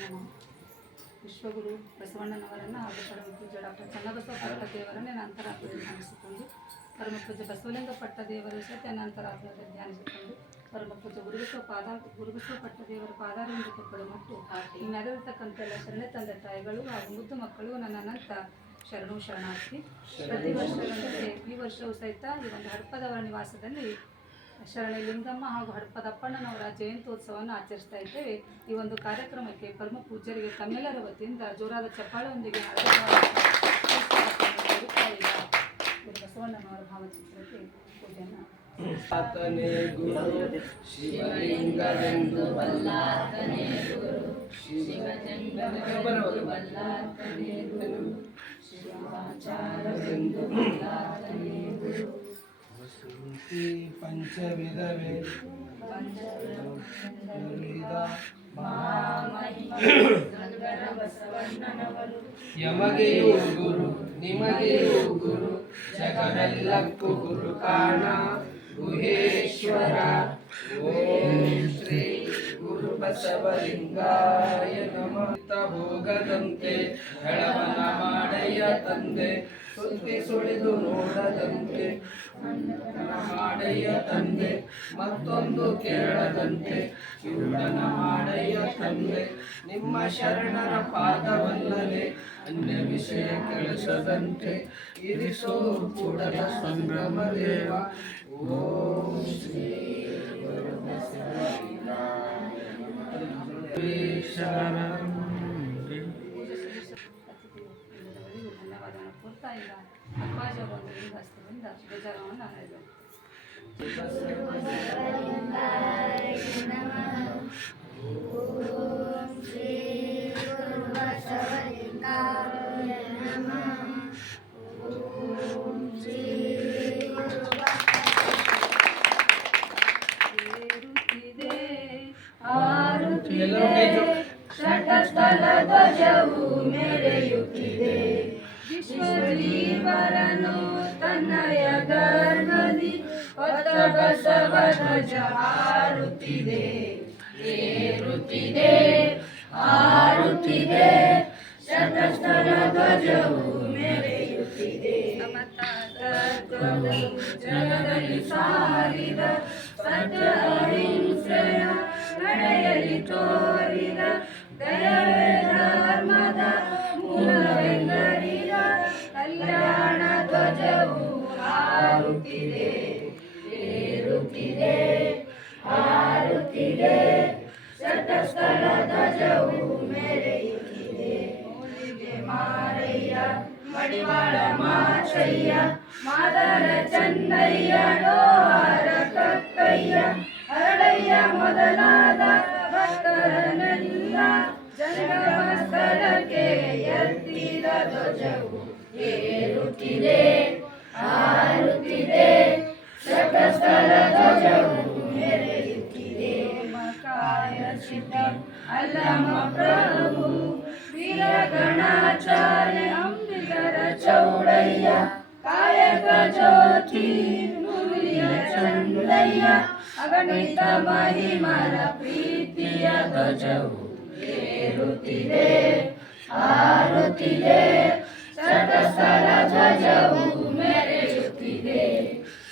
ನಮಃ. ವಿಶ್ವಗುರು ಬಸವಣ್ಣನವರನ್ನು ಹಾಗೂ ಪರಮಪೂಜ್ಯ ಡಾಕ್ಟರ್ ಚನ್ನಬಸವ ಪಟ್ಟದೇವರನ್ನೇ ನಂತರಾತ್ಮದಲ್ಲಿ ಧ್ಯಾನಿಸಿಕೊಂಡು ಪರಮಪೂಜ್ಯ ಬಸವಲಿಂಗ ಪಟ್ಟದೇವರು ಸಹಿತ ನಂತರಾತ್ಮದಲ್ಲಿ ಧ್ಯಾನಿಸಿಕೊಂಡು ಪರಮಪೂಜ್ಯ ಗುರುಬಸವ ಪಟ್ಟದೇವರ ಪಾದಾರವಿಂದಕ್ಕೆ ಕೊಡುಮಟ್ಟು ಈ ನಡೆದಿರ್ತಕ್ಕಂಥ ಎಲ್ಲ ಶರಣೆ ತಂದೆ ತಾಯಿಗಳು ಹಾಗೂ ಮುದ್ದು ಮಕ್ಕಳು ನನ್ನ ಅನಂತ ಶರಣಾರ್ಥಿ. ಪ್ರತಿ ವರ್ಷದಂತೆ ಈ ವರ್ಷವೂ ಸಹಿತ ಈ ಒಂದು ಹಡಪದವರ ನಿವಾಸದಲ್ಲಿ ಶರಣೆ ಲಿಂಗಮ್ಮ ಹಾಗೂ ಹಡಪದ ಅಪ್ಪಣ್ಣನವರ ಜಯಂತ್ಯೋತ್ಸವವನ್ನು ಆಚರಿಸ್ತಾ ಇದ್ದೇವೆ. ಈ ಒಂದು ಕಾರ್ಯಕ್ರಮಕ್ಕೆ ಪರಮ ಪೂಜ್ಯರಿಗೆ ತಮ್ಮೆಲ್ಲರ ವತಿಯಿಂದ ಜೋರಾದ ಚಪ್ಪಾಳೆಯೊಂದಿಗೆ ಬಸವಣ್ಣನವರ ಭಾವಚಿತ್ರಕ್ಕೆ ಪೂಜೆಯನ್ನು ಶಿವಲಿಂಗವೆಂದು ಬಲ್ಲಾತನೇ ಗುರು ಶಿವಲಿಂಗವೆಂದು ಬಲ್ಲಾತನೇ ಗುರು ಶಿವಾಚಾರವೆಂದು ಬಲ್ಲಾತನೇ ಗುರು ಪಂಚವಿಧವೇ ಯಮಗೆಯೂ ಗುರು ನಿಮಗೆಯೂ ಗುರು ಜಗವೆಲ್ಲಕ್ಕೂ ಗುರು ಕಾಣ ಗುಹೇಶ್ವರ. ಓಂ ಶ್ರೀ ಗುರು ಬಸವಲಿಂಗಾಯ ನಮಃ. ಹೋಗದಂತೆ ಹೆಳವನ ಮಾಡಯ್ಯ ತಂದೆ ಸುತ್ತಿ ಸುಳಿದು ನೋಡದಂತೆ ಮಾಡಯ್ಯ ತಂದೆ ಮತ್ತೊಂದು ಕೇಳದಂತೆ ಕಿರುಡನ ಮಾಡಯ್ಯ ತಂದೆ ನಿಮ್ಮ ಶರಣರ ಪಾದವಲ್ಲದೆ ಅನ್ಯ ವಿಷಯ ಕೆಳಿಸದಂತೆ ಇರಿಸೋ ಕೂಡಲ ಸಂಭ್ರಮ ದೇವ. ಓಂ ಶ್ರೀ ಗುರು ಬಸವಲಿಂಗಾಯ ನಮಃ. ಧನ್ಯವಾದಗಳನ್ನು ಕೊಡ್ತಾ ಇಲ್ಲ ಅಪ್ಪಾಜಿಯವರೊಂದು ಲಿಂಗಸ್ಥರಿಂದ ಬೇಜಾರವನ್ನು ಹೇಳಿದರು. ಶತಸ್ಥಲ ಧ್ವಜವು ಮೆರೆಯುತ್ತಿದೆ ವಿಶ್ವಜೀವರನು ತನ್ನಯ ಗರ್ಭದಿ ಹೊತ್ತ ಬಸವ ಧ್ವಜ ಹಾರುತ್ತಿದೆ ಏರುತ್ತಿದೆ ಹಾರುತ್ತಿದೆ ಶತಸ್ಥಲ ಧ್ವಜವು ಮೆರೆಯುತ್ತಿದೆ. ಜಗದಲ್ಲಿ ಸಾರಿದ ಸತ್ಯ ಅಹಿಂಸೆಯ ನಡೆಯಲಿ ತೋರಿದ ದಯವೇ ಧರ್ಮದ ಮೂಲವೆಲ್ಲರಿಗ ಕಲ್ಯಾಣ ಧ್ವಜವು ಹಾರುತ್ತಿದೆ ಏರುತ್ತಿದೆ ಹಾರುತ್ತಿದೆ ಶತಸ್ಥಲ ಧ್ವಜವು ಮೆರೆಯುತ್ತಿದೆ. ಮೂಲಿಗೆ ಮಾರಯ್ಯ ಮಡಿವಾಳ ಮಾಚಯ್ಯ ಮಾದರ ಚಂದಯ್ಯ ಲೋಹಾರ ಕಕ್ಕಯ್ಯ ಹರಳಯ್ಯ ಮೊದಲಾದ ಭಕ್ತರನ್ನೆಲ್ಲ ಜಂಗಮ ಸ್ಥಳಕ್ಕೆ ಎತ್ತಿದ ಧ್ವಜವು ಏರುತ್ತಿದೆ ಹಾರುತ್ತಿದೆ ಶತಸ್ಥಲ ಧ್ವಜವು ಮೆರೆಯುತ್ತಿದೆ. ಮಕಾಯ ಸಿದ್ಧ ಅಲ್ಲಮ ಪ್ರಭು ವೀರ ಗಣಾಚಾರ್ಯ ಅಂಬಿಗರ ಚೌಡಯ್ಯ ಕಾಯಕ ಜ್ಯೋತಿ ನುಲಿಯ ಚಂದಯ್ಯ ಅಗಣಿತ ಮಹಿಮರ ಪ್ರೀತಿಯ ಧ್ವಜವು ಏರುತ್ತಿದೆ ಹಾರುತ್ತಿದೆ ಶತಸ್ಥಲ ಧ್ವಜವು ಮೆರೆಯುತ್ತಿದೆ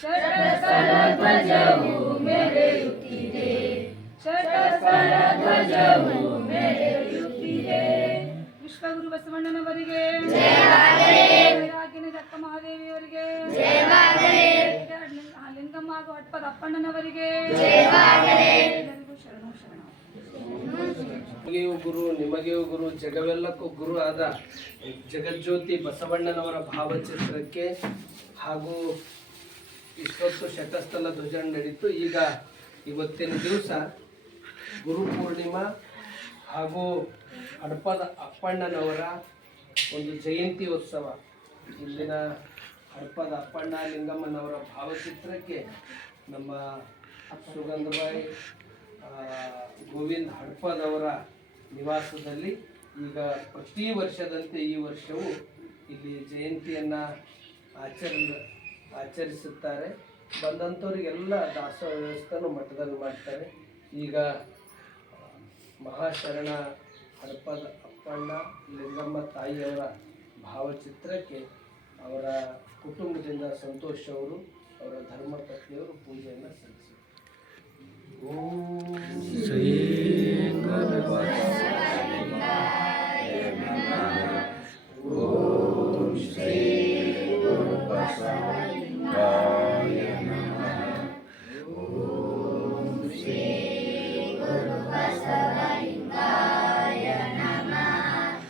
ಶತಸ್ಥಲ ಧ್ವಜವು ಮೆರೆಯುತ್ತಿದೆ ಶತಸ್ಥಲ ಧ್ವಜವು ಮೆರೆಯುತ್ತಿದೆ. ವಿಶ್ವಗುರು ಬಸವಣ್ಣನವರಿಗೆ ಅಕ್ಕ ಮಹಾದೇವಿಯವರಿಗೆ ಲಿಂಗಮ್ಮ ಹಾಗೂ ಹಡಪದ ಅಪ್ಪಣ್ಣನವರಿಗೆ ಎಲ್ಲರಿಗೂ ಶರಣು ಶರಣ. ನಿಮಗೆಯೂ ಗುರು ನಿಮಗೆಯೂ ಗುರು ಜಗವೆಲ್ಲಕ್ಕೂ ಗುರು ಆದ ಜಗಜ್ಯೋತಿ ಬಸವಣ್ಣನವರ ಭಾವಚಿತ್ರಕ್ಕೆ ಹಾಗೂ ಇಷ್ಟೊತ್ತು ಶತಸ್ಥಲ ಧ್ವಜ ನಡೀತು. ಈಗ ಇವತ್ತಿನ ದಿವಸ ಗುರು ಪೂರ್ಣಿಮಾ ಹಾಗೂ ಹಡಪದ ಅಪ್ಪಣ್ಣನವರ ಒಂದು ಜಯಂತ್ಯೋತ್ಸವ. ಇಲ್ಲಿನ ಹಡಪದ ಅಪ್ಪಣ್ಣ ಲಿಂಗಮ್ಮನವರ ಭಾವಚಿತ್ರಕ್ಕೆ ನಮ್ಮ ಸುಗಂಧಬಾಯಿ ಗೋವಿಂದ ಹಡಪದವರ ನಿವಾಸದಲ್ಲಿ ಈಗ ಪ್ರತಿ ವರ್ಷದಂತೆ ಈ ವರ್ಷವೂ ಇಲ್ಲಿ ಜಯಂತಿಯನ್ನು ಆಚರಿಸುತ್ತಾರೆ. ಬಂದಂಥವ್ರಿಗೆಲ್ಲ ದಾಸೋಹ ವ್ಯವಸ್ಥೆನೂ ಮಠದಲ್ಲಿ ಮಾಡ್ತಾರೆ. ಈಗ ಮಹಾಶರಣ ಹಡಪದ ಅಪ್ಪಣ್ಣ ಲಿಂಗಮ್ಮ ತಾಯಿಯವರ ಭಾವಚಿತ್ರಕ್ಕೆ ಅವರ ಕುಟುಂಬದಿಂದ ಸಂತೋಷ್ ಅವರು ಅವರ ಧರ್ಮಪತ್ನಿಯವರು ಪೂಜೆಯನ್ನು ಸಲ್ಲಿಸಿದರು. ಓಂ ಶ್ರೀ ಗುರು ಬಸವಲಿಂಗಾಯ ನಮಃ. ಓಂ ಶ್ರೀ ಗುರು ಬಸವಲಿಂಗಾಯ ನಮಃ. ಓಂ ಶ್ರೀ ಗುರು ಬಸವಲಿಂಗಾಯ ನಮಃ.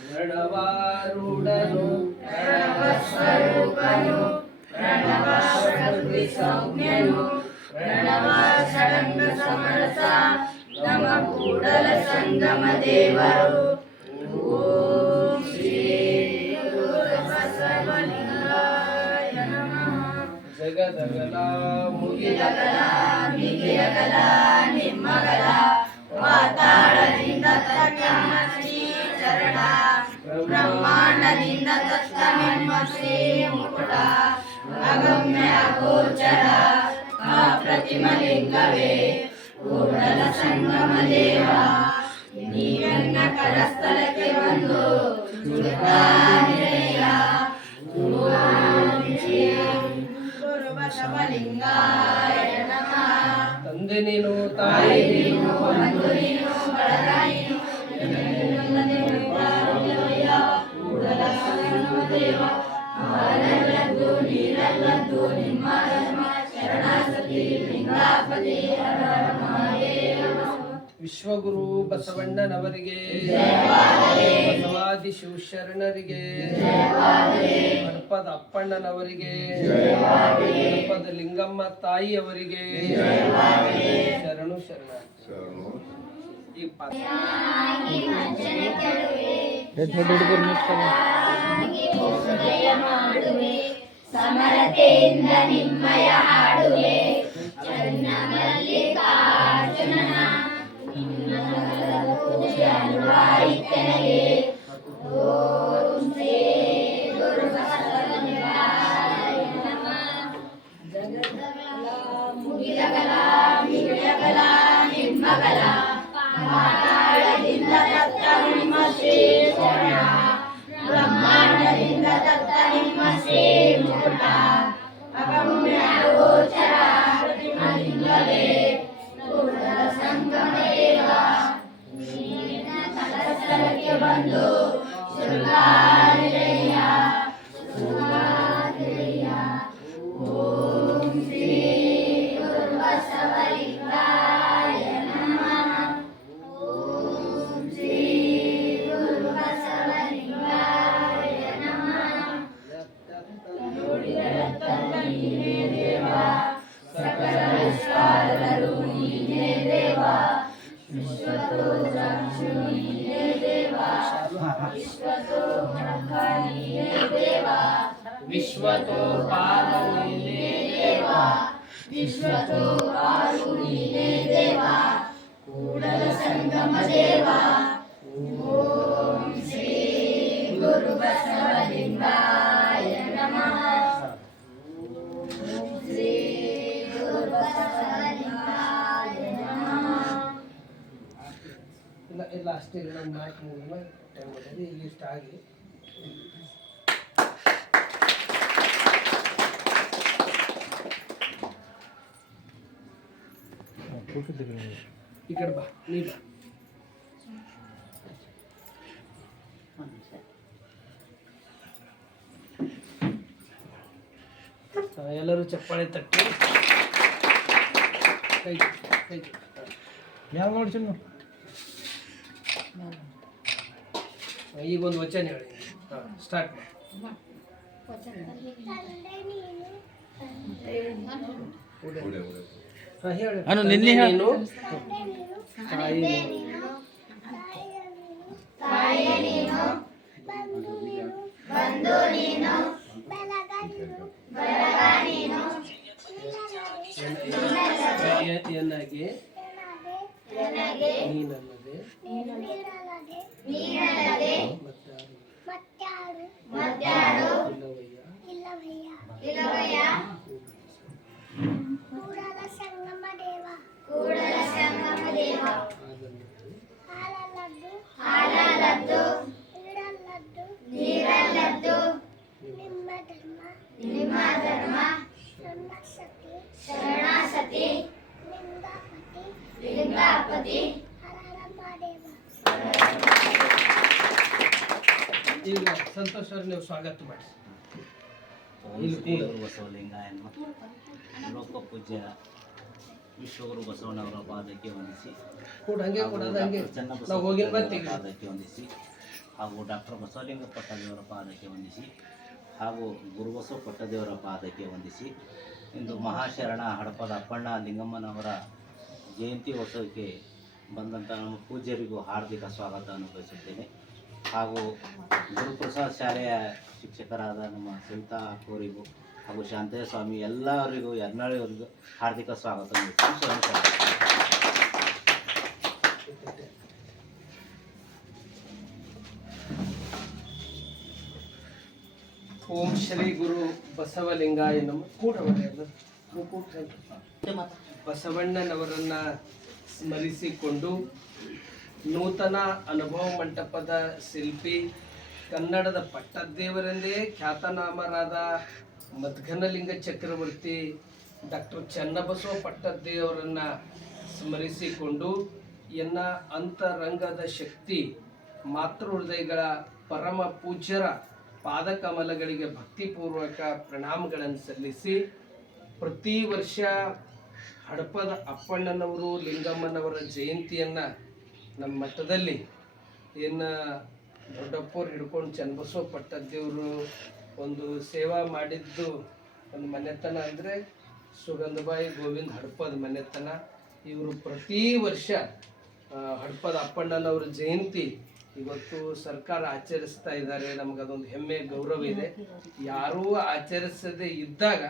ಪ್ರಣವಾರೂಢನು ಪ್ರಣವಸ್ವರೂಪನು ಪ್ರಣವ ಶಕ್ತಿ ಸಂಜ್ಞನು ಪ್ರಣವ ಷಡಂಗ ಸಮರಸ ನಮ ಕೂಡಲ ಸಂಗಮ ದೇವರು. ಓಂ ಶ್ರೀ ಗುರು ಬಸವಲಿಂಗಾಯ ನಮಃ. ಜಗದಗಲ ಮುಗಿಲಗಲ ಮಿಗಿಲಗಲ ನಿಮ್ಮಗಲ ಪಾತಾಳದಿಂದ ತಮ್ಮ ಶ್ರೀ ಚರಣ ಬ್ರಹ್ಮಾಂಡದಿಂದ ತತ್ತ ನಿಮ್ಮ ಶ್ರೀ ಮುಕುಟ ಅಗಮ್ಯ ಅಗೋಚರ ಅಪ್ರತಿಮಲಿಂಗವೇ ಕೂಡಲ ಸಂಗಮ ದೇವ. ನೀವೆನ್ನ ಕರಸ್ಥಳಕ್ಕೆ ಬಂದು ನಿರೆಯ. ಓಂ ಶ್ರೀ ಗುರು ಬಸವಲಿಂಗಾಯ ನಮಃ. ತಂದೆ ನೀನು ತಾಯಿ ನೀನು ಬಂಧು ನೀನು ಬಳಗ ನೀನು ಕೂಡಲ ಸಂಗಮ ದೇವ. ಹಾಲಲ್ಲದ್ದು ನೀರಲ್ಲದ್ದು ನಿಮ್ಮ ಧರ್ಮ ಶರಣಾಸತಿ ಲಿಂಗಾಪತಿ ಹರ ಮಹಾದೇವ. ವಿಶ್ವಗುರು ಬಸವಣ್ಣನವರಿಗೆ ಬಸವಾದಿ ಶಿವಶರಣರಿಗೆ ಹಡಪದ ಅಪ್ಪಣ್ಣನವರಿಗೆ ಹಡಪದ ಲಿಂಗಮ್ಮ ತಾಯಿಯವರಿಗೆ ಶರಣು ಶರಣಾರ್ಥಿ. ಈ ಸಮರತೆಯಿಂದ ನಿಮ್ಮಯ ಹಾಡುವೆ ಚನ್ನ ಮಲ್ಲಿಕಾರ್ಜುನನ ಅನುವಾಯಿತನಿಗೆ. ಓಂ ಶ್ರೀ ಗುರು ಬಸವಲಿಂಗಾಯ ನಮಃ. ಜಗದಗಲ ಮುಗಿಲಗಲ ಮಿಗಿಲಗಲ ನಿಮ್ಮಗಲ ಪಾತಾಳದಿಂದ ತತ್ತ ನಿಮ್ಮ ಶ್ರೀ ಚರಣ ಬ್ರಹ್ಮಾಂಡದಿಂದ ತತ್ತ ನಿಮ್ಮ ಶ್ರೀ ಮುಕುಟ ಅಗಮ್ಯ ಗೋಚರ ಪ್ರತಿಮಲಿಂಗವೇ ಕೂಡಲ ಸಂಗಮ ದೇವ. ನೀರಿನ ಕಲಸ್ಥಳಕ್ಕೆ ಬಂದು ಶೃಂಗಾರಿರೆಯ ಶೃಂಗಾರಿರೆಯ. ಓಂ ಶ್ರೀ ಗುರು ಬಸವಲಿಂಗಾಯ ನಮಃ. ಓಂ ಶ್ರೀ ಗುರು ಬಸವಲಿಂಗಾಯ ನಮಃ. ನೋಡಿದರತ್ತಂತ ನೀನೇ ದೇವ ಸಕಲ ವಿಶ್ವಾದರೂ ನೀನೇ ದೇವ. ವಿಶ್ವತೋ ಚಕ್ಷು ನೀನೇ ದೇವ ವಿಶ್ವತೋ ಮುಖ ನೀನೇ ದೇವ ವಿಶ್ವತೋ ಪಾದ ನೀನೇ ದೇವ ವಿಶ್ವತೋ ವಾಯು ನೀನೇ ದೇವ ಕೂಡಲ ಸಂಗಮ ದೇವ. ಓಂ ಶ್ರೀ ಗುರು ಬಸವಲಿಂಗಾಯ ನಮಃ. ಓಂ ಶ್ರೀ ಗುರು ಬಸವಲಿಂಗಾಯ ನಮಃ. ಇಲ್ಲ ಅಷ್ಟೇ. ನಮ್ಮ ಮಾತು ಮುಗಿದ ಟೈಮ್ ಬಂದಿದೆ. ಈಗ ಇಷ್ಟ ಆಗಲಿ. ಈ ಕಡೆ ಬಾ, ನೀ ಬಾ. ಎಲ್ಲರೂ ಚಪ್ಪಾಳೆ ತಟ್ಟಿ ಕೈ ಕೈ ಯಾವ ನೋಡ್ತೀನಿ ಈಗೊಂದು ವಚನ ಹೇಳಿ. ಸ್ಟಾರ್ಟ್ ಹೇಳಿ. ಅನು ನಿನ್ನೆ ನೀನು ತಾಯಿ ತಾಯಿಯ ನೀನು ಬಂಧು ನೀನು ಬಳಗ ನೀನು ಎನ್ನಗೆ ನನಗೆ ನೀನಲ್ಲದೆ ನೀನಲ್ಲದೆ ಮತ್ಯಾರು ಇಲ್ಲವಯ್ಯ ಇಲ್ಲವಯ್ಯ. ಕೂಡಲ ಸಂಗಮ ದೇವ ಹಾಲಲ್ಲದ್ದು ಈಗ ಸಂತೋಷ್ ಅವ್ರು ನೀವು ಸ್ವಾಗತ ಮಾಡಿ. ಶ್ರೀ ಗುರು ಬಸವಲಿಂಗಾಯನ ಲೋಕಪೂಜ್ಯ ವಿಶ್ವಗುರು ಬಸವಣ್ಣವರ ಪಾದಕ್ಕೆ ವಂದಿಸಿ ಕೂಡ ಹಂಗೆ ಹಾಗೂ ಕೊಡೋದು ಹಂಗೆ ಡಾಕ್ಟರ್ ಚನ್ನಬಸವ ನಾವು ಹೋಗಿನ ಪಟ್ಟದೇವರ ಬರ್ತೀವಿ. ಪಾದಕ್ಕೆ ವಂದಿಸಿ ಹಾಗೂ ಡಾಕ್ಟರ್ ಬಸವಲಿಂಗ ಪಟ್ಟದೇವರ ಪಾದಕ್ಕೆ ವಂದಿಸಿ ಹಾಗೂ ಗುರುಬಸವ ಪಟ್ಟದೇವರ ಪಾದಕ್ಕೆ ವಂದಿಸಿ ಇಂದು ಮಹಾಶರಣ ಹಡಪದ ಅಪ್ಪಣ್ಣ ಲಿಂಗಮ್ಮನವರ ಜಯಂತಿ ಉತ್ಸವಕ್ಕೆ ಬಂದಂಥ ನಮ್ಮ ಪೂಜ್ಯರಿಗೂ ಹಾರ್ದಿಕ ಸ್ವಾಗತವನ್ನು ಬಯಸುತ್ತೇನೆ. ಹಾಗೂ ಗುರುಪ್ರಸಾದ್ ಶಾಲೆಯ ಶಿಕ್ಷಕರಾದ ನಮ್ಮ ಸವಿತಾ ಅವರಿಗೂ ಹಾಗೂ ಶಾಂತಯ್ಯ ಸ್ವಾಮಿ ಎಲ್ಲರಿಗೂ ಯಜ್ಞಾಳಿಯವರಿಗೂ ಹಾರ್ದಿಕ ಸ್ವಾಗತ ಓಂ ಶ್ರೀ ಗುರು ಬಸವಲಿಂಗಾಯ ನಮ. ಕೂಡ ಬಸವಣ್ಣನವರನ್ನ ಸ್ಮರಿಸಿಕೊಂಡು ನೂತನ ಅನುಭವ ಮಂಟಪದ ಶಿಲ್ಪಿ, ಕನ್ನಡದ ಪಟ್ಟದೇವರೆಂದೇ ಖ್ಯಾತನಾಮರಾದ ಮದ್ಘನಲಿಂಗ ಚಕ್ರವರ್ತಿ ಡಾಕ್ಟರ್ ಚನ್ನಬಸವ ಪಟ್ಟದೇವರನ್ನ ಸ್ಮರಿಸಿಕೊಂಡು ಎನ್ನ ಅಂತರಂಗದ ಶಕ್ತಿ ಮಾತೃ ಹೃದಯಗಳ ಪರಮ ಪೂಜ್ಯರ ಪಾದಕಮಲಗಳಿಗೆ ಭಕ್ತಿಪೂರ್ವಕ ಪ್ರಣಾಮಗಳನ್ನು ಸಲ್ಲಿಸಿ, ಪ್ರತಿ ವರ್ಷ ಹಡಪದ ಅಪ್ಪಣ್ಣನವರು ಲಿಂಗಮ್ಮನವರ ಜಯಂತಿಯನ್ನು ನಮ್ಮ ಮಠದಲ್ಲಿ ಏನು ದೊಡ್ಡಪ್ಪವ್ರು ಹಿಡ್ಕೊಂಡು ಚನ್ನಬಸವ ಪಟ್ಟದೇವರು ಒಂದು ಸೇವಾ ಮಾಡಿದ್ದು ಒಂದು ಮನೆತನ ಅಂದರೆ ಸುಗಂಧಬಾಯಿ ಗೋವಿಂದ ಹಡಪದ ಮನೆತನ. ಇವರು ಪ್ರತಿ ವರ್ಷ ಹಡಪದ ಅಪ್ಪಣ್ಣನವರ ಜಯಂತಿ ಇವತ್ತು ಸರ್ಕಾರ ಆಚರಿಸ್ತಾ ಇದ್ದಾರೆ. ನಮಗದೊಂದು ಹೆಮ್ಮೆ ಗೌರವ ಇದೆ. ಯಾರೂ ಆಚರಿಸದೇ ಇದ್ದಾಗ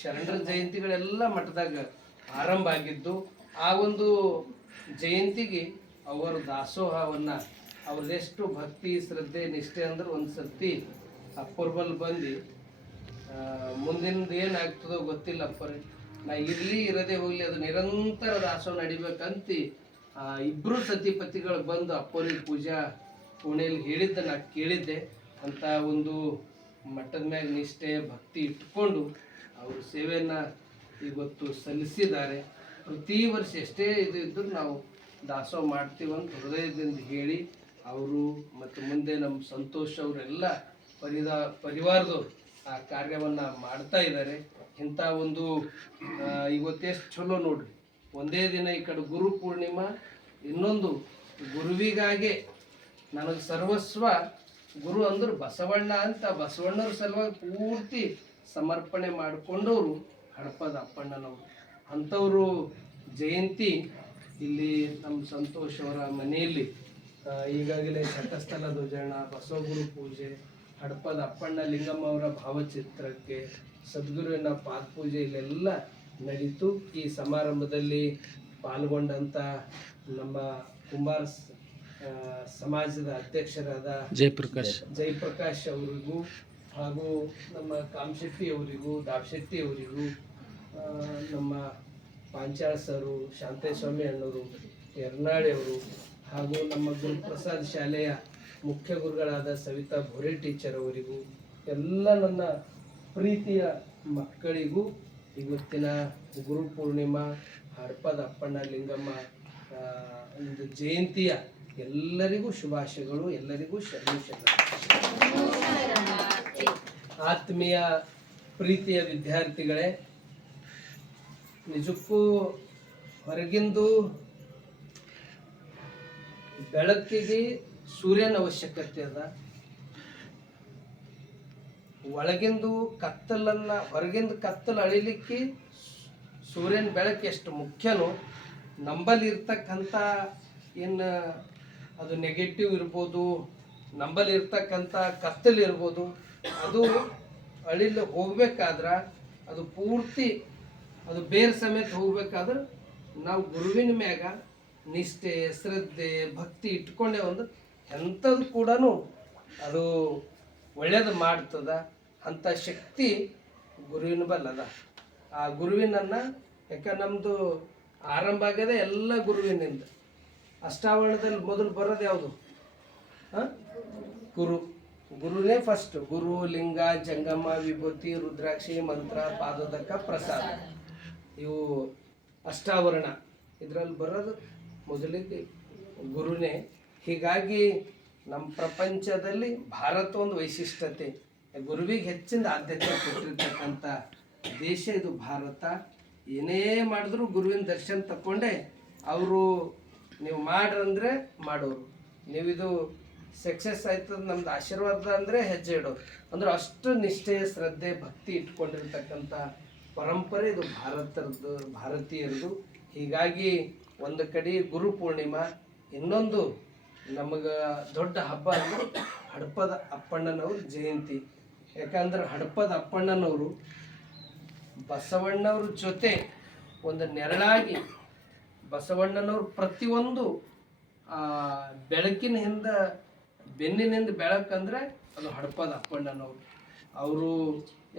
ಶರಣರ ಜಯಂತಿಗಳೆಲ್ಲ ಮಠದಾಗ ಆರಂಭ ಆಗಿದ್ದು, ಆ ಒಂದು ಜಯಂತಿಗೆ ಅವರು ದಾಸೋಹವನ್ನು ಅವ್ರದೆಷ್ಟು ಭಕ್ತಿ ಶ್ರದ್ಧೆ ನಿಷ್ಠೆ ಅಂದ್ರೆ ಒಂದು ಸರ್ತಿ ಅಪ್ಪರ್ಬಲ್ ಬಂದು ಮುಂದಿನದು ಏನಾಗ್ತದೋ ಗೊತ್ತಿಲ್ಲ ಅಪ್ಪರಿ, ನಾ ಇರಲಿ ಇರದೇ ಹೋಗಲಿ ಅದು ನಿರಂತರ ದಾಸೋಹ ನಡಿಬೇಕಂತ ಇಬ್ಬರು ಸತಿಪತಿಗಳು ಬಂದು ಅಪ್ಪರಿಗೆ ಪೂಜಾ ಕೋಣೆಯಲ್ಲಿ ಹೇಳಿದ್ದ ನಾ ಕೇಳಿದ್ದೆ. ಅಂತ ಒಂದು ಮಠದ ಮ್ಯಾಗ ನಿಷ್ಠೆ ಭಕ್ತಿ ಇಟ್ಕೊಂಡು ಅವರು ಸೇವೆಯನ್ನು ಇವತ್ತು ಸಲ್ಲಿಸಿದ್ದಾರೆ. ಪ್ರತಿ ವರ್ಷ ಎಷ್ಟೇ ಇದು ಇದ್ದರೂ ನಾವು ದಾಸೋಹ ಮಾಡ್ತೀವಂತ ಹೃದಯದಿಂದ ಹೇಳಿ ಅವರು ಮತ್ತು ಮುಂದೆ ನಮ್ಮ ಸಂತೋಷ್ ಅವರೆಲ್ಲ ಪರಿವಾರದವ್ರು ಆ ಕಾರ್ಯವನ್ನು ಮಾಡ್ತಾ ಇದ್ದಾರೆ. ಇಂಥ ಒಂದು ಇವತ್ತೆಷ್ಟು ಚಲೋ ನೋಡ್ರಿ, ಒಂದೇ ದಿನ ಈ ಕಡೆ ಗುರು ಪೂರ್ಣಿಮಾ, ಇನ್ನೊಂದು ಗುರುವಿಗಾಗೆ ನನಗೆ ಸರ್ವಸ್ವ ಗುರು ಅಂದ್ರೆ ಬಸವಣ್ಣ ಅಂತ ಬಸವಣ್ಣವ್ರ ಸಲುವಾಗಿ ಪೂರ್ತಿ ಸಮರ್ಪಣೆ ಮಾಡಿಕೊಂಡವರು ಹಡಪದ ಅಪ್ಪಣ್ಣನವರು. ಅಂಥವರು ಜಯಂತಿ ಇಲ್ಲಿ ನಮ್ಮ ಸಂತೋಷ್ ಅವರ ಮನೆಯಲ್ಲಿ ಈಗಾಗಲೇ ಶತಸ್ಥಲ ಧ್ವಜಾರೋಹಣ, ಬಸವಗುರು ಪೂಜೆ, ಹಡಪದ ಅಪ್ಪಣ್ಣ ಲಿಂಗಮ್ಮ ಅವರ ಭಾವಚಿತ್ರಕ್ಕೆ ಸದ್ಗುರುವಿನ ಪಾದಪೂಜೆ ಇಲ್ಲೆಲ್ಲ ನಡೀತು. ಈ ಸಮಾರಂಭದಲ್ಲಿ ಪಾಲ್ಗೊಂಡಂಥ ನಮ್ಮ ಕುಂಬಾರ ಸಮಾಜದ ಅಧ್ಯಕ್ಷರಾದ ಜಯಪ್ರಕಾಶ್ ಅವರಿಗೂ ಹಾಗೂ ನಮ್ಮ ಕಾಮಶೆಟ್ಟಿ ಅವರಿಗೂ, ದಾವಶೆಟ್ಟಿ ಅವರಿಗೂ, ನಮ್ಮ ಪಾಂಚಾಳ್ ಸರು, ಶಾಂತಯ್ಯ ಸ್ವಾಮಿ ಅಣ್ಣವರು, ಯರ್ನಾಳಿ ಅವರು, ಹಾಗೂ ನಮ್ಮ ಗುರುಪ್ರಸಾದ್ ಶಾಲೆಯ ಮುಖ್ಯ ಗುರುಗಳಾದ ಸವಿತಾ ಭೋರೆ ಟೀಚರ್ ಅವರಿಗೂ, ಎಲ್ಲ ನನ್ನ ಪ್ರೀತಿಯ ಮಕ್ಕಳಿಗೂ ಇವತ್ತಿನ ಗುರು ಪೂರ್ಣಿಮಾ ಹಡಪದ ಅಪ್ಪಣ್ಣ ಲಿಂಗಮ್ಮ ಒಂದು ಜಯಂತಿಯ ಎಲ್ಲರಿಗೂ ಶುಭಾಶಯಗಳು. ಎಲ್ಲರಿಗೂ ಶರಣು. ಆತ್ಮೀಯ ಪ್ರೀತಿಯ ವಿದ್ಯಾರ್ಥಿಗಳೇ, ನಿಜಕ್ಕೂ ಹೊರಗಿಂದು ಬೆಳಕಿಗೆ ಸೂರ್ಯನ ಅವಶ್ಯಕತೆ ಅದ. ಒಳಗಿಂದು ಕತ್ತಲನ್ನು, ಹೊರಗಿಂದ ಕತ್ತಲು ಅಳಿಲಿಕ್ಕೆ ಸೂರ್ಯನ ಬೆಳಕು ಎಷ್ಟು ಮುಖ್ಯನೋ, ನಂಬಲ್ಲಿ ಇರ್ತಕ್ಕಂಥ ಏನು ಅದು ನೆಗೆಟಿವ್ ಇರ್ಬೋದು, ನಂಬಲ್ಲಿ ಇರ್ತಕ್ಕಂಥ ಕತ್ತಲು ಇರ್ಬೋದು, ಅದು ಅಳಿಲು ಹೋಗ್ಬೇಕಾದ್ರೆ ಅದು ಪೂರ್ತಿ ಅದು ಬೇರೆ ಸಮೇತ ಹೋಗ್ಬೇಕಾದ್ರೆ ನಾವು ಗುರುವಿನ ಮ್ಯಾಗ ನಿಷ್ಠೆ ಶ್ರದ್ಧೆ ಭಕ್ತಿ ಇಟ್ಕೊಂಡೆ ಒಂದು ಎಂಥದ್ದು ಕೂಡ ಅದು ಒಳ್ಳೇದು ಮಾಡ್ತದ. ಅಂಥ ಶಕ್ತಿ ಗುರುವಿನ ಬಲ್ಲದ. ಆ ಗುರುವಿನನ್ನು ಯಾಕೆ ನಮ್ಮದು ಆರಂಭ ಆಗ್ಯದ ಎಲ್ಲ ಗುರುವಿನಿಂದ. ಅಷ್ಟಾವರಣದಲ್ಲಿ ಮೊದಲು ಬರೋದು ಯಾವುದು? ಗುರುನೇ ಫಸ್ಟ್. ಗುರು, ಲಿಂಗ, ಜಂಗಮ, ವಿಭೂತಿ, ರುದ್ರಾಕ್ಷಿ, ಮಂತ್ರ, ಪಾದೋದಕ, ಪ್ರಸಾದ, ಇವು ಅಷ್ಟಾವರಣ. ಇದರಲ್ಲಿ ಬರೋದು ಮೊದಲಿಗೆ ಗುರುನೇ. ಹೀಗಾಗಿ ನಮ್ಮ ಪ್ರಪಂಚದಲ್ಲಿ ಭಾರತ ಒಂದು ವೈಶಿಷ್ಟ್ಯತೆ, ಗುರುವಿಗೆ ಹೆಚ್ಚಿನ ಆದ್ಯತೆ ಕೊಟ್ಟಿರ್ತಕ್ಕಂಥ ದೇಶ ಇದು ಭಾರತ. ಏನೇ ಮಾಡಿದ್ರು ಗುರುವಿನ ದರ್ಶನ ತಗೊಂಡೆ ಅವರು ನೀವು ಮಾಡ್ರಂದ್ರೆ ಮಾಡೋರು, ನೀವಿದು ಸಕ್ಸಸ್ ಆಯ್ತದ ನಮ್ದು ಆಶೀರ್ವಾದ ಅಂದರೆ ಹೆಜ್ಜೆ ಇಡೋರು. ಅಂದ್ರೆ ಅಷ್ಟು ನಿಷ್ಠೆ, ಶ್ರದ್ಧೆ, ಭಕ್ತಿ ಇಟ್ಕೊಂಡಿರ್ತಕ್ಕಂಥ ಪರಂಪರೆ ಇದು ಭಾರತೀಯರದು. ಹೀಗಾಗಿ ಒಂದು ಕಡೆ ಗುರು ಪೂರ್ಣಿಮಾ, ಇನ್ನೊಂದು ನಮಗೆ ದೊಡ್ಡ ಹಬ್ಬ ಅಂದರೆ ಹಡಪದ ಅಪ್ಪಣ್ಣನವ್ರ ಜಯಂತಿ. ಯಾಕಂದ್ರೆ ಹಡಪದ ಅಪ್ಪಣ್ಣನವರು ಬಸವಣ್ಣವ್ರ ಜೊತೆ ಒಂದು ನೆರಳಾಗಿ, ಬಸವಣ್ಣನವ್ರು ಪ್ರತಿಯೊಂದು ಬೆಳಕಿನ ಹಿಂದೆ, ಬೆನ್ನಿನಿಂದ ಬೆಳಕಂದ್ರೆ ಅದು ಹಡಪದ ಅಪ್ಪಣ್ಣನವರು. ಅವರು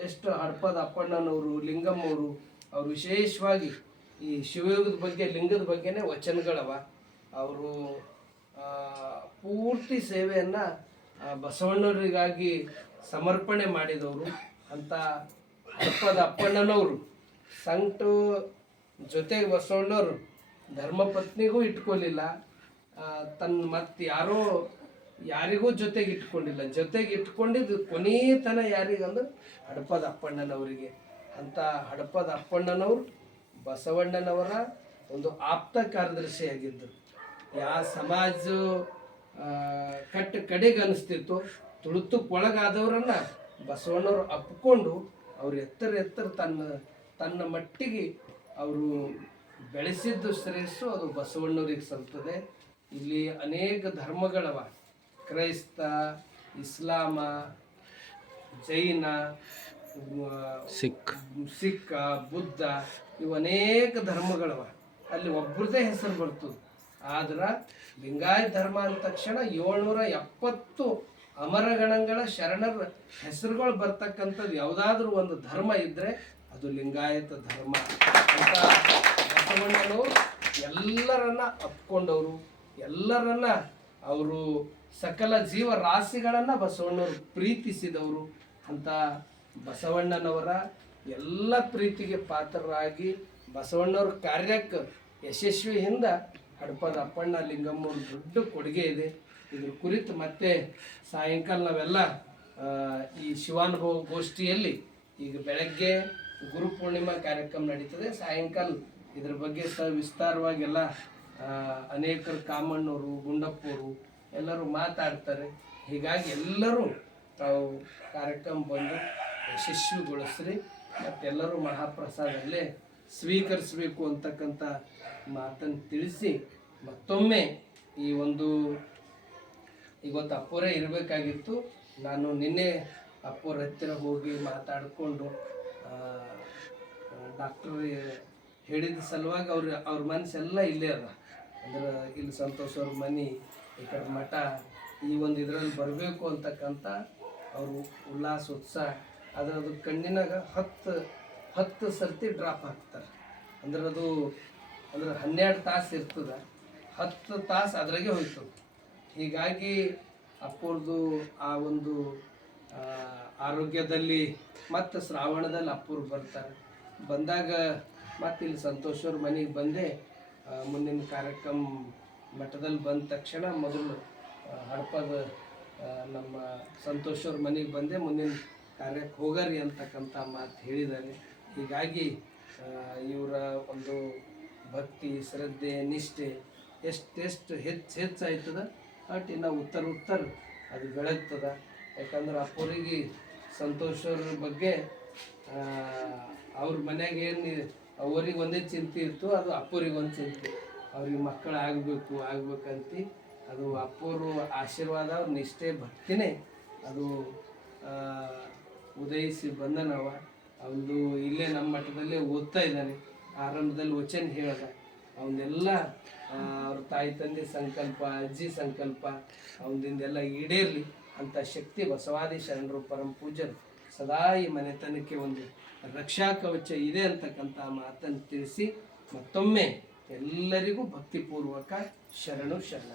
ಎಷ್ಟು ಹಡಪದ ಅಪ್ಪಣ್ಣನವರು, ಲಿಂಗಮ್ಮವರು, ಅವರು ವಿಶೇಷವಾಗಿ ಈ ಶಿವಯೋಗದ ಬಗ್ಗೆ, ಲಿಂಗದ ಬಗ್ಗೆನೇ ವಚನಗಳವ. ಅವರು ಪೂರ್ತಿ ಸೇವೆಯನ್ನು ಬಸವಣ್ಣವರಿಗಾಗಿ ಸಮರ್ಪಣೆ ಮಾಡಿದವರು. ಅಂತ ಹಡಪದ ಅಪ್ಪಣ್ಣನವರು ಸಂಕಟು ಜೊತೆಗೆ ಬಸವಣ್ಣವರು ಧರ್ಮಪತ್ನಿಗೂ ಇಟ್ಕೊಳ್ಳಿಲ್ಲ, ತನ್ನ ಮತ್ತು ಯಾರಿಗೂ ಜೊತೆಗೆ ಇಟ್ಕೊಂಡಿಲ್ಲ. ಜೊತೆಗೆ ಇಟ್ಕೊಂಡಿದ್ದು ಕೊನೆತನ ಯಾರಿಗಂದ್ರೆ ಹಡಪದ ಅಪ್ಪಣ್ಣನವರಿಗೆ. ಅಂತ ಹಡಪದ ಅಪ್ಪಣ್ಣನವರು ಬಸವಣ್ಣನವರ ಒಂದು ಆಪ್ತ ಕಾರ್ಯದರ್ಶಿಯಾಗಿದ್ದರು. ಯಾವ ಸಮಾಜ ಕಡೆಗೆ ಅನಿಸ್ತಿತ್ತು, ತುಳುತಕ್ಕೊಳಗಾದವರನ್ನು ಬಸವಣ್ಣವರು ಅಪ್ಕೊಂಡು ಅವರು ಎತ್ತರ ತನ್ನ ಮಟ್ಟಿಗೆ ಅವರು ಬೆಳೆಸಿದ್ದು ಶ್ರೇಷ್ಠ ಅದು ಬಸವಣ್ಣವ್ರಿಗೆ ಸಲ್ತದೆ. ಇಲ್ಲಿ ಅನೇಕ ಧರ್ಮಗಳವ, ಕ್ರೈಸ್ತ, ಇಸ್ಲಾಮ, ಜೈನ, ಸಿಖ್, ಬುದ್ಧ, ಇವು ಅನೇಕ ಧರ್ಮಗಳವ. ಅಲ್ಲಿ ಒಬ್ರದೇ ಹೆಸರು ಬರ್ತದೆ. ಆದ್ರೆ ಲಿಂಗಾಯತ ಧರ್ಮ ಅಂದ ತಕ್ಷಣ 770 ಅಮರಗಣಗಳ ಶರಣರ ಹೆಸರುಗಳು ಬರ್ತಕ್ಕಂಥದ್ದು ಯಾವುದಾದ್ರೂ ಒಂದು ಧರ್ಮ ಇದ್ದರೆ ಅದು ಲಿಂಗಾಯತ ಧರ್ಮ ಅಂತ ಬಸವಣ್ಣನವರು ಎಲ್ಲರನ್ನ ಅಪ್ಕೊಂಡವರು, ಎಲ್ಲರನ್ನ ಅವರು ಸಕಲ ಜೀವರಾಶಿಗಳನ್ನು ಬಸವಣ್ಣವರು ಪ್ರೀತಿಸಿದವರು. ಅಂತ ಬಸವಣ್ಣನವರ ಎಲ್ಲ ಪ್ರೀತಿಗೆ ಪಾತ್ರರಾಗಿ ಬಸವಣ್ಣವ್ರ ಕಾರ್ಯಕ್ಕೆ ಯಶಸ್ವಿಯಿಂದ ಹಡಪದ ಅಪ್ಪಣ್ಣ ಲಿಂಗಮ್ಮವ್ರ ದೊಡ್ಡ ಕೊಡುಗೆ ಇದೆ. ಇದ್ರ ಕುರಿತು ಮತ್ತೆ ಸಾಯಂಕಾಲ ನಾವೆಲ್ಲ ಈ ಶಿವಾನುಭವ ಗೋಷ್ಠಿಯಲ್ಲಿ, ಈಗ ಬೆಳಗ್ಗೆ ಗುರು ಪೂರ್ಣಿಮಾ ಕಾರ್ಯಕ್ರಮ ನಡೀತದೆ, ಸಾಯಂಕಾಲ ಇದ್ರ ಬಗ್ಗೆ ವಿಸ್ತಾರವಾಗೆಲ್ಲ ಅನೇಕರು, ಕಾಮಣ್ಣವರು, ಗುಂಡಪ್ಪವರು ಎಲ್ಲರೂ ಮಾತಾಡ್ತಾರೆ. ಹೀಗಾಗಿ ಎಲ್ಲರೂ ತಾವು ಕಾರ್ಯಕ್ರಮ ಬಂದು ಯಶಸ್ವಿಗೊಳಿಸ್ರಿ, ಮತ್ತೆಲ್ಲರೂ ಮಹಾಪ್ರಸಾದಲ್ಲೇ ಸ್ವೀಕರಿಸಬೇಕು ಅಂತಕ್ಕಂಥ ಮಾತನ್ನು ತಿಳಿಸಿ, ಮತ್ತೊಮ್ಮೆ ಈ ಒಂದು ಇವತ್ತು ಅಪ್ಪೋರೇ ಇರಬೇಕಾಗಿತ್ತು. ನಾನು ನಿನ್ನೆ ಅಪ್ಪೋರ ಹತ್ತಿರ ಹೋಗಿ ಮಾತಾಡಿಕೊಂಡು ಡಾಕ್ಟರ್ ಹೇಳಿದ ಸಲುವಾಗಿ ಅವ್ರ ಮನಸ್ಸೆಲ್ಲ ಇಲ್ಲೇ ಅದ. ಅಂದ್ರೆ ಇಲ್ಲಿ ಸಂತೋಷ್ ಅವ್ರ ಮನೆ, ಈ ಕಡೆ ಮಠ, ಈ ಒಂದು ಇದರಲ್ಲಿ ಬರಬೇಕು ಅಂತಕ್ಕಂಥ ಅವರು ಉಲ್ಲಾಸ, ಉತ್ಸಾಹ. ಅದು ಕಣ್ಣಿನಾಗ 10 ಸರ್ತಿ ಡ್ರಾಪ್ ಹಾಕ್ತಾರೆ. ಅಂದ್ರೆ ಅದು 12 ತಾಸು ಇರ್ತದೆ, 10 ತಾಸು ಅದ್ರಾಗೆ ಹೋಯ್ತದೆ. ಹೀಗಾಗಿ ಅಪ್ಪೋರ್ದು ಆ ಒಂದು ಆರೋಗ್ಯದಲ್ಲಿ ಮತ್ತು ಶ್ರಾವಣದಲ್ಲಿ ಅಪ್ಪರು ಬರ್ತಾರೆ. ಬಂದಾಗ ಮತ್ತು ಇಲ್ಲಿ ಸಂತೋಷವ್ರ ಮನೆಗೆ ಬಂದೆ. ಮುಂದಿನ ಕಾರ್ಯಕ್ರಮ ಮಠದಲ್ಲಿ ಬಂದ ತಕ್ಷಣ ಮೊದಲು ಹಡಪದ ನಮ್ಮ ಸಂತೋಷವ್ರ ಮನೆಗೆ ಬಂದೆ, ಮುಂದಿನ ಕಾರ್ಯಕ್ಕೆ ಹೋಗರಿ ಅಂತಕ್ಕಂಥ ಮಾತು ಹೇಳಿದ್ದಾರೆ. ಹೀಗಾಗಿ ಇವರ ಒಂದು ಭಕ್ತಿ, ಶ್ರದ್ಧೆ, ನಿಷ್ಠೆ ಎಷ್ಟು ಹೆಚ್ಚಾಯ್ತದ ಅಟ್ ಇನ್ನು ಉತ್ತರ ಅದು ಬೆಳಗ್ತದ. ಯಾಕಂದ್ರೆ ಅಪ್ಪರಿಗೆ ಸಂತೋಷವ್ರ ಬಗ್ಗೆ ಅವ್ರ ಮನ್ಯಾಗ ಏನು ಅವ್ರಿಗೆ ಒಂದೇ ಚಿಂತೆ ಇತ್ತು, ಅದು ಅಪ್ಪರಿಗೆ ಒಂದು ಚಿಂತೆ, ಅವ್ರಿಗೆ ಮಕ್ಕಳು ಆಗ್ಬೇಕಂತ. ಅದು ಅಪ್ಪೋರು ಆಶೀರ್ವಾದ, ಅವ್ರ ನಿಷ್ಠೆ, ಭಕ್ತಿನೇ ಅದು ಉದಯಿಸಿ ಬಂದನವ. ಅವನು ಇಲ್ಲೇ ನಮ್ಮ ಮಠದಲ್ಲೇ ಓದ್ತಾ ಇದ್ದಾನೆ. ಆರಂಭದಲ್ಲಿ ವಚನ ಹೇಳ್ದ. ಅವನ್ನೆಲ್ಲ ಅವ್ರ ತಾಯಿ ತಂದೆ ಸಂಕಲ್ಪ, ಅಜ್ಜಿ ಸಂಕಲ್ಪ ಅವನಿಂದೆಲ್ಲ ಈಡೇರಲಿ ಅಂತ ಶಕ್ತಿ ಬಸವಾದಿ ಶರಣರು ಪರಮ ಪೂಜ್ಯರು ಸದಾ ಈ ಮನೆತನಕ್ಕೆ ಒಂದು ರಕ್ಷಾ ಕವಚ ಇದೆ ಅಂತಕ್ಕಂಥ ಮಾತನ್ನು ತಿಳಿಸಿ ಮತ್ತೊಮ್ಮೆ ಎಲ್ಲರಿಗೂ ಭಕ್ತಿಪೂರ್ವಕ ಶರಣು ಶರಣ.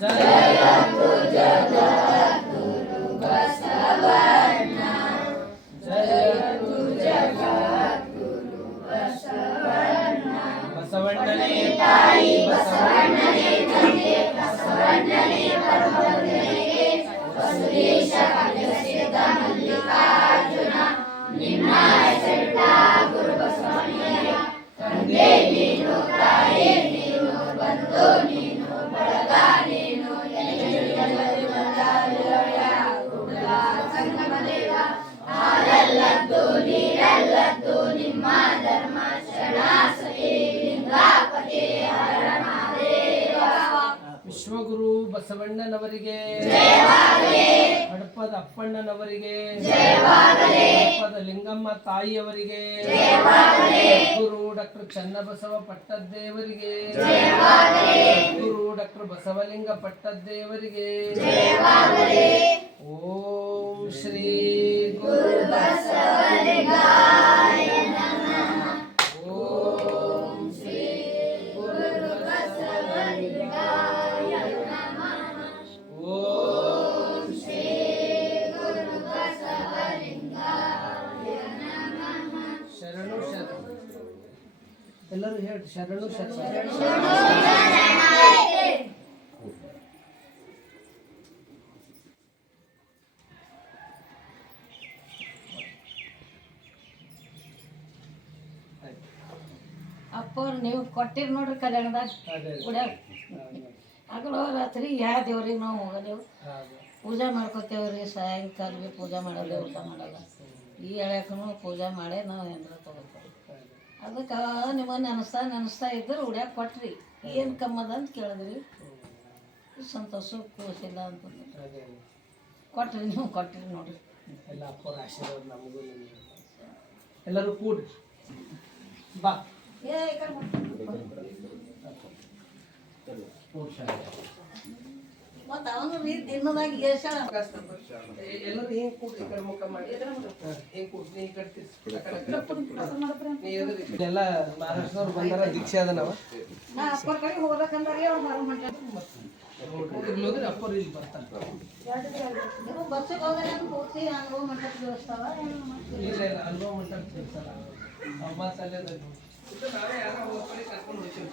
ಜಯತು ಜಗದ್ಗುರು ಬಸವಣ್ಣ ಜಯತು ಜಗದ್ಗುರು ಬಸವಣ್ಣ ಬಸವಣ್ಣನೇ ತಾಯಿ ಬಸವಣ್ಣನೇ ತಂದೆ ಬಸವಣ್ಣನೇ ಪರಮಗುರುವಿಗೆ ಬಸವೇಶ ಕಲಿಸಿದ ಮಲ್ಲಿಕಾರ್ಜುನ ನಿಮ್ಮ ಹೆಸರಿಟ್ಟ ಗುರು ಬಸವಣ್ಣಯ್ಯ ತಂದೆ ನೀನು ತಾಯಿ ನೀನು ಬಂಧು ನೀನು ಬಳಗ ನೀನು ಸಂಗಮದೇವ ಹಾಲಲ್ಲದ್ದು ನೀರಲ್ಲದ್ದು ನಿಮ್ಮ ಧರ್ಮ ಶರಣಾಸತಿ ಲಿಂಗಾಪತಿ ಹರ ಮಹಾದೇವ ವಿಶ್ವಗುರು ಬಸವಣ್ಣನವರಿಗೆ ಹಡಪದ ಅಪ್ಪಣ್ಣನವರಿಗೆ ಹಡಪದ ಲಿಂಗಮ್ಮ ತಾಯಿಯವರಿಗೆ ಗುರು ಡಾಕ್ಟರ್ ಚನ್ನಬಸವ ಪಟ್ಟದ್ದೇವರಿಗೆ ಗುರು ಡಾಕ್ಟರ್ ಬಸವಲಿಂಗ ಪಟ್ಟದ್ದೇವರಿಗೆ ಓಂ ಶ್ರೀ ಗುರು ಬಸವಲಿಂಗಾಯ ನಮಃ. ಓಂ ಶ್ರೀ ಗುರು ಬಸವಲಿಂಗಾಯ ನಮಃ. ಓಂ ಶ್ರೀ ಗುರು ಬಸವಲಿಂಗಾಯ ನಮಃ. ಶರಣು ಶರಣು ಎಲ್ಲರೂ ಹೇಳಿ ಶರಣು ಶರಣು ಅಪ್ಪವ್ರು ನೀವು ಕೊಟ್ಟಿರಿ ನೋಡ್ರಿ ಕಲ್ಯಾಣದಾಗ ಕುಡಿಯಾಕ ಹಗಲು ರಾತ್ರಿ ಯಾವ ದೇವ್ರಿಗೆ ನಾವು ಹೋಗಲೇವು ಪೂಜೆ ಮಾಡ್ಕೋತೇವ್ರಿ ಸಾಯಂಕಾಲ ಭೀ ಪೂಜೆ ಮಾಡಲ್ಲ ಊಟ ಮಾಡಲ್ಲ ಈ ಎಳ್ಯಾಕೂ ಪೂಜೆ ಮಾಡೇ ನಾವು ಏನಾರ ತಗೋತೇವೆ ಅದಕ್ಕೆ ನಿಮ್ಮನ್ನು ನೆನೆಸ್ತಾ ಇದ್ರೆ ಉಡ್ಯಾಕ ಕೊಟ್ರಿ ಏನು ಕಮ್ಮದ ಅಂತ ಕೇಳಿದ್ರಿ ಸಂತೋಷ ಖುಷಿಲ್ಲ ಅಂತಂದ್ರೆ ಕೊಟ್ರಿ ನೀವು ಕೊಟ್ಟಿರಿ ನೋಡ್ರಿ ಎಲ್ಲ ಅಪ್ಪರ ಆಶೀರ್ವಾದ ನಮಗೂ ನಿಮಗೆ ಎಲ್ಲರೂ ಕೂಡಿ ಬಾ ಏ ಈ ಕಡೆ ಮತ್ತು ಅವನು ರೀ ತಿನ್ನೋದಾಗ ಏರ್ಸಾಳ ಎಲ್ಲರೂ ಹಿಂಗೆ ಕೂಡಿ ಈ ಕಡೆ ಮುಖ ಮಾಡಿ ಹಿಂಗೆ ಕೂಡಿ ನೀ ಈ ಕಡೆ ತಿರ್ಸು. ಆ ಕಡೆ ನೀ ಎದುರು ಇಲ್ಲೆಲ್ಲ ಮಹಾರಾಷ್ಟ್ರದವ್ರು ಬಂದಾರ ದೀಕ್ಷೆ ಅದ ನಾವು ನಾ ಅಪ್ಪರ ಕಡೆ ಹೋಗ್ಬೇಕಂದ್ರೆ ಅವ್ರು ಹೊರ ಹೊಂಟಾರ ಇಲ್ಲಿ ಹೋದ್ರೆ ಅಪ್ಪರು ಇಲ್ಲಿ ಬರ್ತಾರೆ ನೀವು ಬಸ್ಸಿಗೆ ಹೋದ್ರೆ ಪೂರ್ತಿ ಅನುಭವ ಮಂಟಪ ದೇವಸ್ಥಾನ ಇಲ್ಲ ಇಲ್ಲ ಅಲ್ವಾ ಮಂಟಪ ತಿರ್ಸಲ್ಲ ಅಬ್ಬಾಸ್ ಅಲ್ಲೇ ಅದ. ಇದು ನಾವೇ ಯಾರೋ ಹೋಗೋ ಕಡೆ ಕರ್ಕೊಂಡು ಹೋಗ್ತೀವಿ.